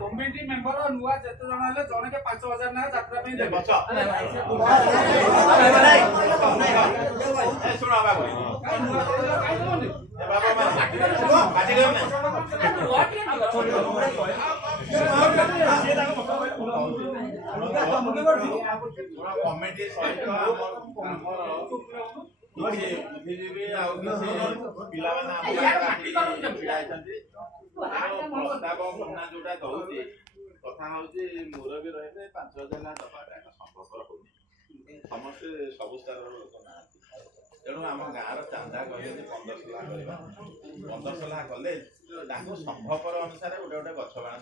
committee member नुआ जते जण हेले जणे के 5000 ना यात्रा पे देबो सुनो बाबू बाबा बाजी गयो कमिटी सहित बुद्धिजीवी पिला प्रस्ताव मना जोटा कहूँ कथा हूँ मुरबी रही 5000 ना दबाटा संभवपर हो समस्ते सबु स्तर लोक ना तेणु आम गाँव चांदा कहे 1500 लाख 1500 लाख कले संभवपर अनुसार गोटे गोटे गछ बाण